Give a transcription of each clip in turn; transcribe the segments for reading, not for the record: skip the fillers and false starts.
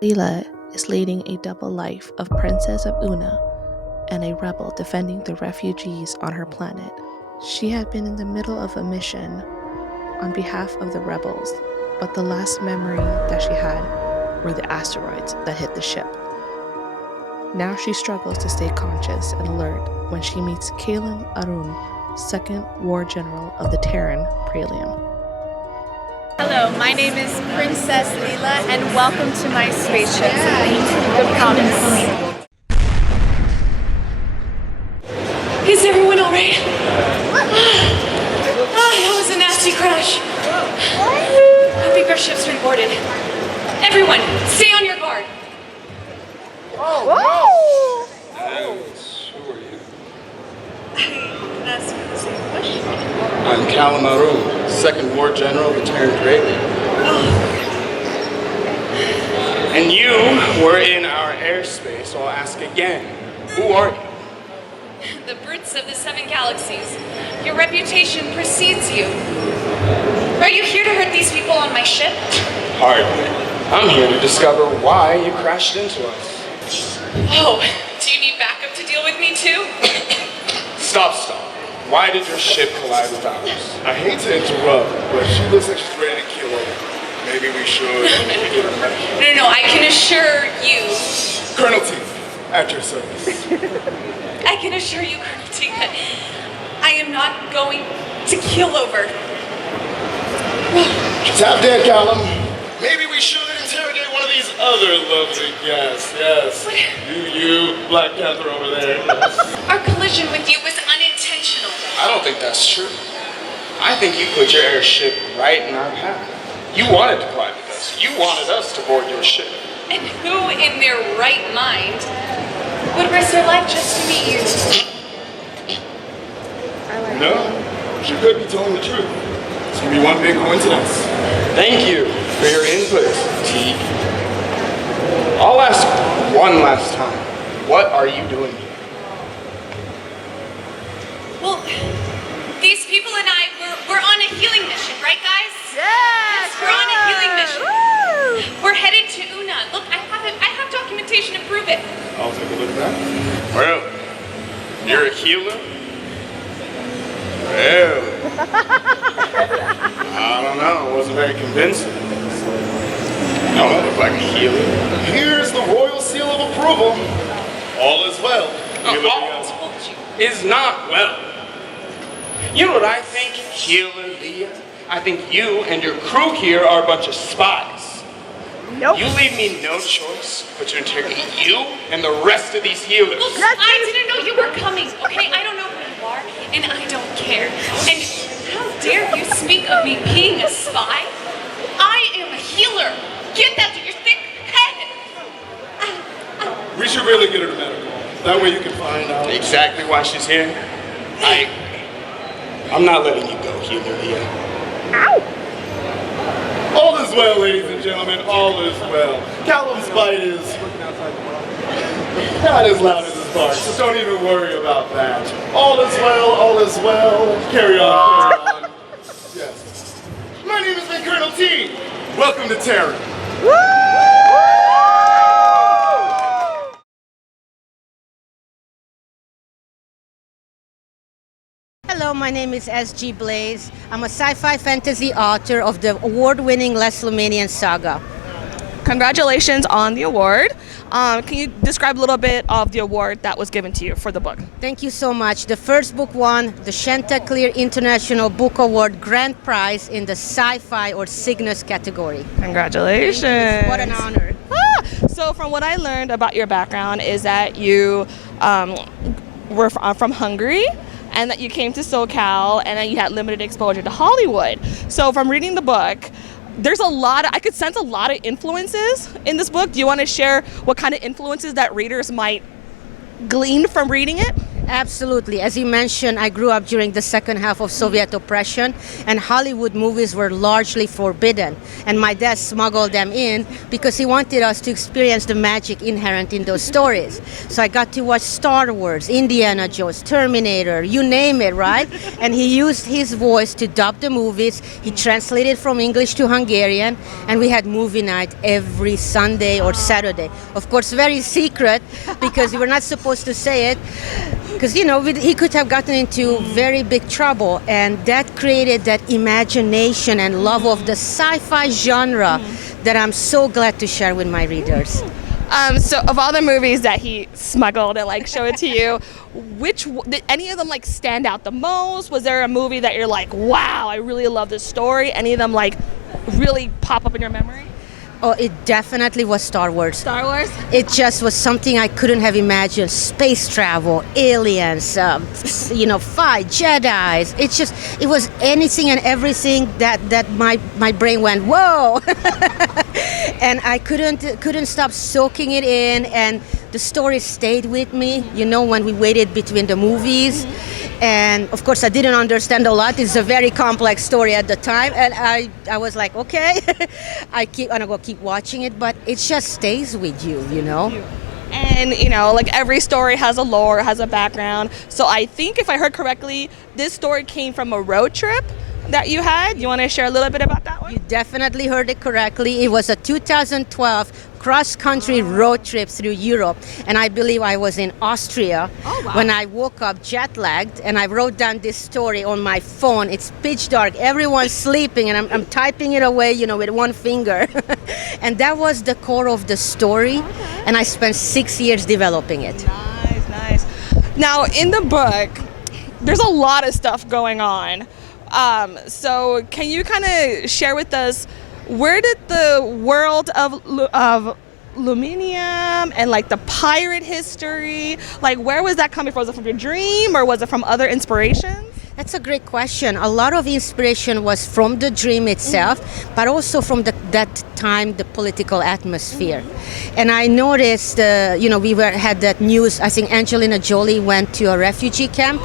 Lilla is leading a double life of Princess of Una and a rebel defending the refugees on her planet. She had been in the middle of a mission on behalf of the rebels, but the last memory that she had were the asteroids that hit the ship. Now she struggles to stay conscious and alert when she meets Callum Arun, second war general of the Terran Prelium. Hello, my name is Princess Lilla, and welcome to my spaceship. Good comments. Is everyone alright? That was a nasty crash. I think our ship's been boarded. Everyone, stay on your guard. Oh, Who are you? That's the same question. I'm Callum, second war general of the Terran Prelium. And you were in our airspace, so I'll ask again. Who are you? The brutes of the Seven Galaxies. Your reputation precedes you. Are you here to hurt these people on my ship? Hardly. I'm here to discover why you crashed into us. Oh, do you need backup to deal with me too? Stop. Why did your ship collide with ours? I hate to interrupt, but she looks like she's ready to kill over. Maybe we should get her back. No, I can assure you. Colonel T, at your service. I can assure you, Colonel T, that I am not going to keel over. Tap dead, Callum. Maybe we should interrogate one of these other lovely guests. Yes. You, Black Panther over there. Yes. Our collision with you was unintentional. I don't think that's true. I think you put your airship right in our path. You wanted to collide with us. You wanted us to board your ship. And who in their right mind would risk their life just to meet you? No, she could be telling the truth. It's gonna be one big coincidence. Thank you for your input, T. I'll ask one last time. What are you doing here? Well, these people and I, we're on a healing mission, right guys? Yes, we're on a healing mission. Woo! We're headed to Una. Look, I have documentation to prove it. I'll take a look at that. Well, you're a healer? Well, I don't know. It wasn't very convincing. You don't look like a healer. Here's the royal seal of approval. All is well. All is not well. You know what I think, healer Leah? I think you and your crew here are a bunch of spies. Nope. You leave me no choice but to interrogate you and the rest of these healers. Look, I didn't know you were coming, okay? I don't know who you are, and I don't care. And how dare you speak of me being a spy? I am a healer. Get that to your thick head. We should really get her to medical. That way you can find out. Exactly why she's here. I'm not letting you go, healer Leah. Ow! All is well, ladies and gentlemen. All is well. Callum's bite is not as loud as his bark, so don't even worry about that. All is well. All is well. Carry on. Carry on. Yes. My name has been Colonel T. Welcome to Terran. Hello, my name is S.G. Blaise. I'm a sci-fi fantasy author of the award-winning Last Lumenian saga. Congratulations on the award. Can you describe a little bit of the award that was given to you for the book? Thank you so much. The first book won the Chanticleer International Book Award Grand Prize in the sci-fi or Cygnus category. Congratulations. What an honor. So from what I learned about your background is that you were from Hungary, and that you came to SoCal, and that you had limited exposure to Hollywood. So from reading the book, there's I could sense a lot of influences in this book. Do you want to share what kind of influences that readers might glean from reading it? Absolutely. As you mentioned, I grew up during the second half of Soviet oppression, and Hollywood movies were largely forbidden. And my dad smuggled them in because he wanted us to experience the magic inherent in those stories. So I got to watch Star Wars, Indiana Jones, Terminator, you name it, right? And he used his voice to dub the movies. He translated from English to Hungarian, and we had movie night every Sunday or Saturday. Of course, very secret because we were not supposed to say it. Because, he could have gotten into very big trouble, and that created that imagination and love of the sci-fi genre that I'm so glad to share with my readers. So of all the movies that he smuggled and showed it to you, did any of them stand out the most? Was there a movie that you're like, wow, I really love this story? Any of them really pop up in your memory? Oh, it definitely was Star Wars. Star Wars? It just was something I couldn't have imagined. Space travel, aliens, fight, Jedis. It was anything and everything that my brain went, whoa! And I couldn't stop soaking it in, and the story stayed with me, when we waited between the movies. And of course, I didn't understand a lot. It's a very complex story at the time, and I was like, okay, I'm gonna keep watching it, but it just stays with you, And every story has a lore, has a background. So I think if I heard correctly, this story came from a road trip that you had. You want to share a little bit about that one? You definitely heard it correctly. It was a 2012 cross-country road trip through Europe, and I believe I was in Austria when I woke up jet-lagged, and I wrote down this story on my phone. It's pitch dark, everyone's sleeping, and I'm typing it away, with one finger. And that was the core of the story, and I spent 6 years developing it. Nice. Now, in the book, there's a lot of stuff going on. So can you kind of share with us, where did the world of Lumenian and the pirate history, where was that coming from? Was it from your dream, or was it from other inspirations? That's a great question. A lot of inspiration was from the dream itself, but also from that time, the political atmosphere. And I noticed, we had that news. I think Angelina Jolie went to a refugee camp.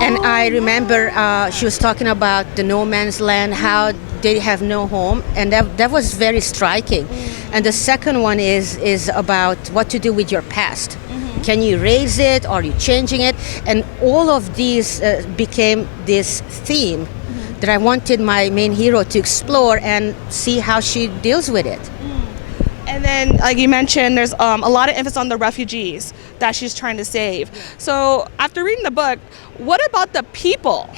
And I remember she was talking about the no man's land, how they have no home, and that was very striking. And the second one is about what to do with your past. Can you erase it? Are you changing it? And all of these became this theme that I wanted my main hero to explore and see how she deals with it. And then, like you mentioned, there's a lot of emphasis on the refugees that she's trying to save. So after reading the book, what about the people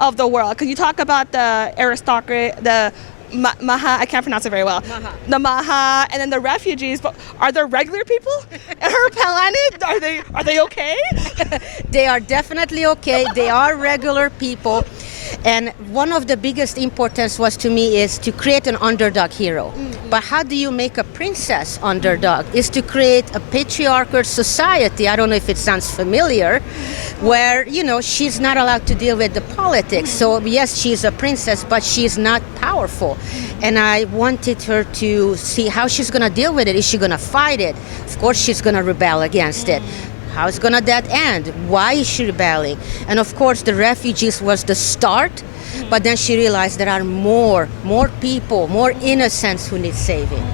of the world? Because you talk about the aristocracy, the Maha, I can't pronounce it very well. The Maha, and then the refugees. But are there regular people on her planet? Are they okay? They are definitely okay. They are regular people. And one of the biggest importance was to me is to create an underdog hero. But how do you make a princess underdog? Is to create a patriarchal society. I don't know if it sounds familiar, where, she's not allowed to deal with the politics. So yes, she's a princess, but she's not powerful. And I wanted her to see how she's going to deal with it. Is she going to fight it? Of course, she's going to rebel against it. How's gonna that end? Why is she rebelling? And of course, the refugees was the start, but then she realized there are more people, more innocents who need saving.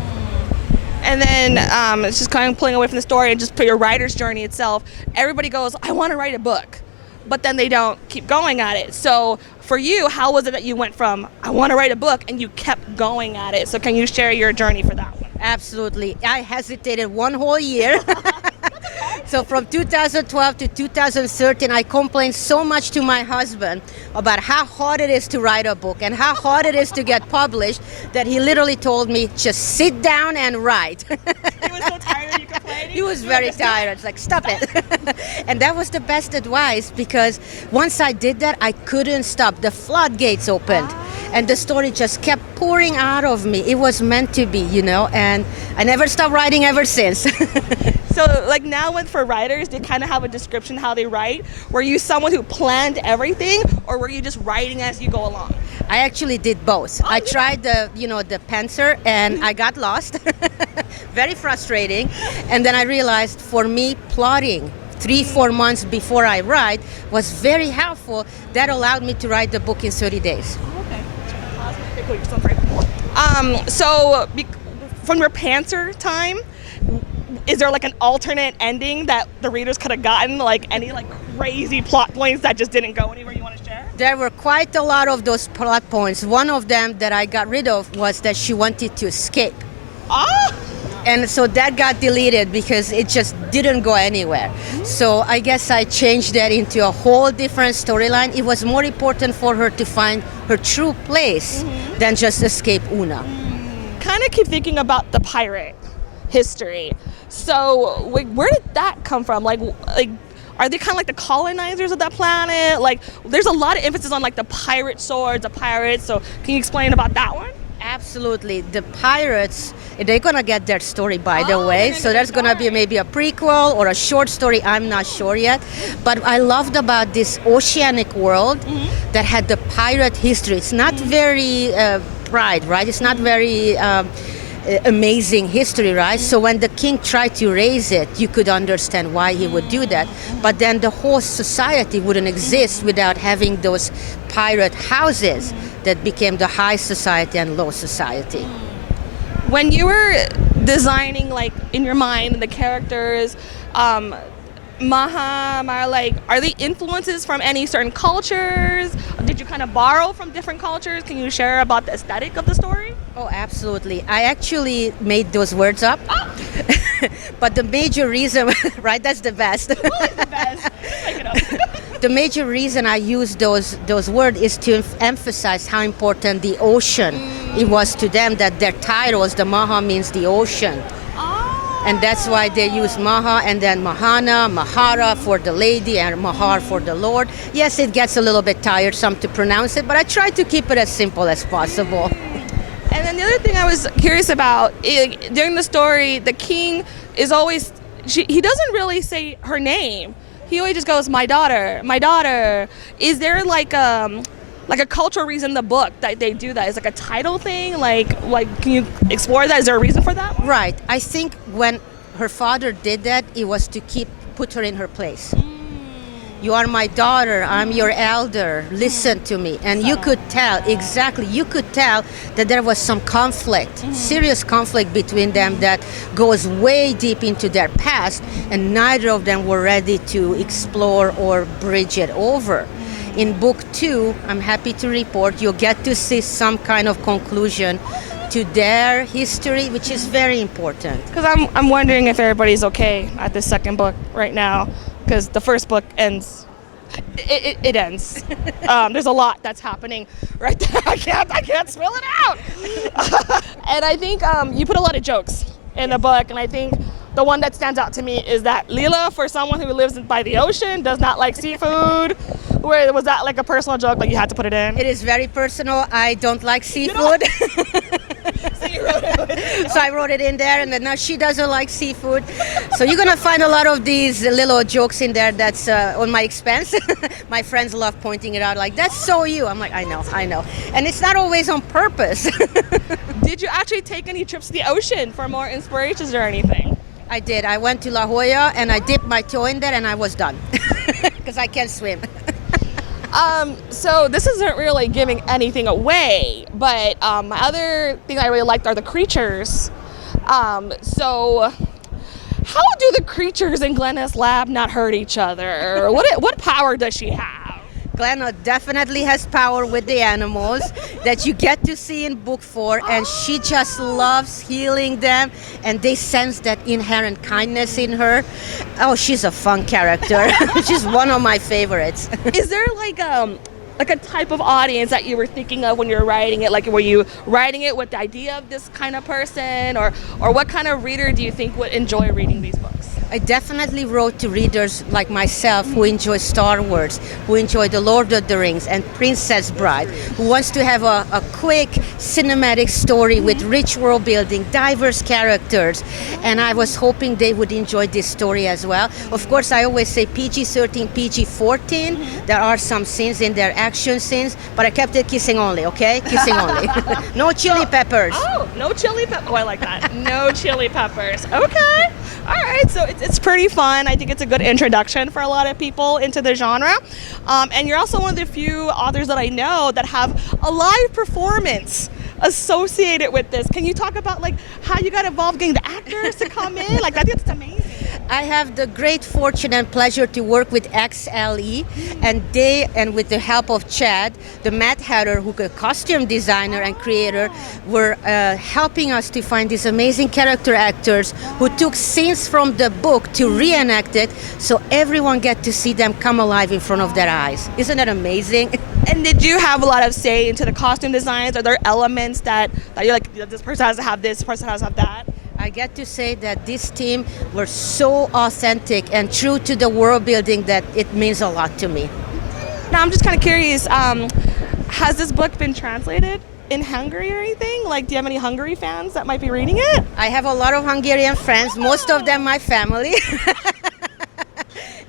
And then it's just kind of pulling away from the story and just for your writer's journey itself. Everybody goes, I want to write a book, but then they don't keep going at it. So for you, how was it that you went from, I want to write a book, and you kept going at it? So can you share your journey for that one? Absolutely. I hesitated one whole year. So from 2012 to 2013, I complained so much to my husband about how hard it is to write a book and how hard it is to get published that he literally told me, just sit down and write. He was so tired of you complaining? He was very tired. It's like, stop it. And that was the best advice, because once I did that, I couldn't stop. The floodgates opened. And the story just kept pouring out of me. It was meant to be, and I never stopped writing ever since. So now for writers, they kind of have a description how they write. Were you someone who planned everything, or were you just writing as you go along? I actually did both. I tried the Pantser, and I got lost. Very frustrating. And then I realized, for me, plotting 3-4 months before I write was very helpful. That allowed me to write the book in 30 days. From your Panther time, is there like an alternate ending that the readers could have gotten, like any like crazy plot points that just didn't go anywhere you want to share? There were quite a lot of those plot points. One of them that I got rid of was that she wanted to escape. Ah! And so that got deleted because it just didn't go anywhere. So I guess I changed that into a whole different storyline. It was more important for her to find her true place than just escape Una. Kind of keep thinking about the pirate history. So where did that come from? Like are they kind of like the colonizers of that planet? Like there's a lot of emphasis on like the pirate swords, the pirates. So can you explain about that one? Absolutely. The pirates, they're going to get their story, by the way. So there's going to be maybe a prequel or a short story. I'm not sure yet. But I loved about this oceanic world that had the pirate history. It's not very bright, right? It's not very amazing history, right? So when the king tried to raise it, you could understand why he would do that. But then the whole society wouldn't exist without having those pirate houses that became the high society and low society. When you were designing, like in your mind, the characters, Maha, like, are they influences from any certain cultures? Did you kind of borrow from different cultures? Can you share about the aesthetic of the story? Oh, absolutely. I actually made those words up. But the major reason, right, that's the best. Always the best. Make it up. The major reason I use those words is to emphasize how important the ocean it was to them, that their titles, the Maha means the ocean. And that's why they use Maha and then Mahana, Mahara for the lady and Mahar for the Lord. Yes, it gets a little bit tiresome to pronounce it, but I try to keep it as simple as possible. And then the other thing I was curious about, during the story, the king is always, he doesn't really say her name. He always just goes, my daughter, my daughter. Is there like a cultural reason in the book that they do that? Is like a title thing? Like can you explore that? Is there a reason for that? Right. I think when her father did that, it was to put her in her place. You are my daughter, I'm your elder, listen to me. And you could tell, you could tell that there was some conflict, serious conflict between them that goes way deep into their past, and neither of them were ready to explore or bridge it over. In book 2, I'm happy to report, you'll get to see some kind of conclusion to their history, which is very important. Because I'm wondering if everybody's okay at the second book right now, because the first book ends. It ends. There's a lot that's happening right there. I can't spell it out. And I think you put a lot of jokes in the book, and I think the one that stands out to me is that Lilla, for someone who lives by the ocean, does not like seafood. Where was that like a personal joke that you had to put it in? It is very personal. I don't like seafood. So you wrote it. So I wrote it in there, and then now she doesn't like seafood. So you're gonna find a lot of these little jokes in there that's on my expense. My friends love pointing it out, like, that's so you. I'm like, I know. And it's not always on purpose. Did you actually take any trips to the ocean for more inspirations or anything? I did. I went to La Jolla and I dipped my toe in there and I was done because I can't swim. So this isn't really giving anything away, but my other thing I really liked are the creatures. So how do the creatures in Glenna's lab not hurt each other? What power does she have? Glenna definitely has power with the animals that you get to see in book 4, and she just loves healing them, and they sense that inherent kindness in her. Oh, she's a fun character. She's one of my favorites. Is there like a type of audience that you were thinking of when you were writing it? Like, were you writing it with the idea of this kind of person, or what kind of reader do you think would enjoy reading these books? I definitely wrote to readers like myself who enjoy Star Wars, who enjoy The Lord of the Rings and Princess Bride, who wants to have a quick cinematic story with rich world building, diverse characters, and I was hoping they would enjoy this story as well. Of course, I always say PG-13, PG-14. There are some scenes in there, action scenes, but I kept it kissing only, okay? Kissing only. No chili peppers. Oh, no chili peppers. Oh, I like that. No chili peppers. Okay. All right. So it it's pretty fun. I think it's a good introduction for a lot of people into the genre. And you're also one of the few authors that I know that have a live performance associated with this. Can you talk about like how you got involved getting the actors to come in? Like I think it's amazing. I have the great fortune and pleasure to work with XLE, and with the help of Chad, the Mad Hatter, who is a costume designer and creator, were helping us to find these amazing character actors who took scenes from the book to reenact it, so everyone get to see them come alive in front of their eyes. Isn't that amazing? And did you have a lot of say into the costume designs? Are there elements that you're like, this person has to have this person has to have that? I get to say that this team were so authentic and true to the world building that it means a lot to me. Now I'm just kind of curious, has this book been translated in Hungary or anything? Like, do you have any Hungary fans that might be reading it? I have a lot of Hungarian friends, most of them my family.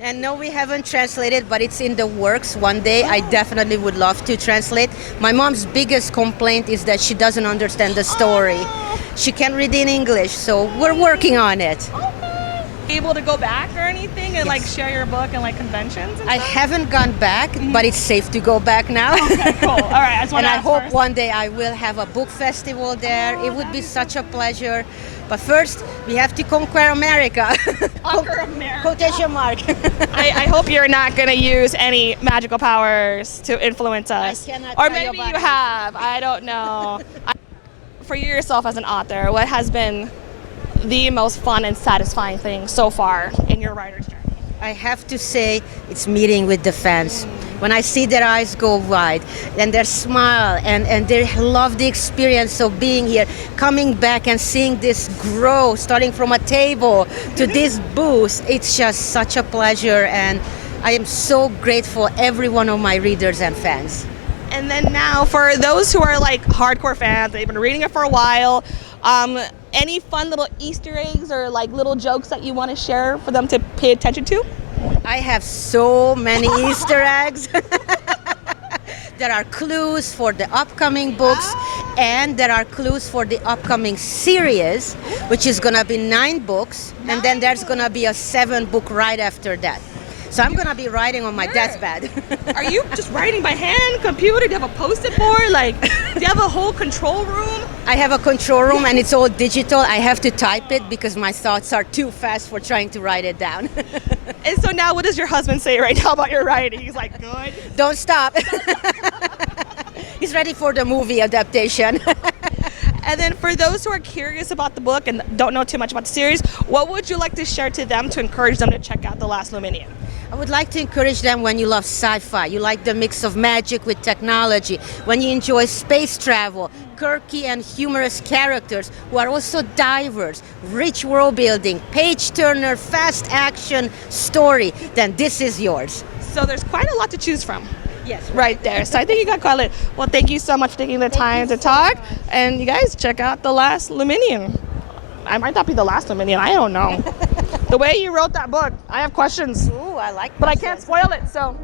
And no, we haven't translated, but it's in the works. One day I definitely would love to translate. My mom's biggest complaint is that she doesn't understand the story. She can read in English, so we're working on it. Able to go back or anything and like share your book and like conventions and I stuff? haven't gone back, but it's safe to go back now. Okay, cool. All right, I just want And to I ask hope first. one day I will have a book festival there. It would be such a pleasure. But first, we have to conquer America. Conquer America. Quotation mark. I hope you're not going to use any magical powers to influence us. cannot Or tell you maybe about you it. have. I don't know. For yourself as an author, what has been the most fun and satisfying thing so far in your writer's journey? I have to say it's meeting with the fans. When I see their eyes go wide and their smile and they love the experience of being here, coming back and seeing this grow, starting from a table to this booth, it's just such a pleasure, and I am so grateful every one of my readers and fans. And then now, for those who are like hardcore fans, they've been reading it for a while, any fun little Easter eggs or like little jokes that you want to share for them to pay attention to? I have so many Easter eggs. There are clues for the upcoming books, and there are clues for the upcoming series, which is going to be 9 books, and then there's going to be a 7th book right after that. So I'm going to be writing on my deathbed. Are you just writing by hand, computer? Do you have a post-it board? Like, do you have a whole control room? I have a control room and it's all digital. I have to type it because my thoughts are too fast for trying to write it down. And so now what does your husband say right now about your writing? He's like, good? Don't stop. He's ready for the movie adaptation. And then for those who are curious about the book and don't know too much about the series, what would you like to share to them to encourage them to check out The Last Lumenian? I would like to encourage them, when you love sci-fi, you like the mix of magic with technology, when you enjoy space travel, quirky and humorous characters who are also diverse, rich world building, page-turner, fast action story, then this is yours. So there's quite a lot to choose from. Yes. Right there. So I think you got quite a lot. Well, thank you so much for taking the time to talk. And you guys check out The Last Lumenian. I might not be the last Lumenian. I don't know. The way you wrote that book, I have questions. Ooh, I like But I can't spoil it, so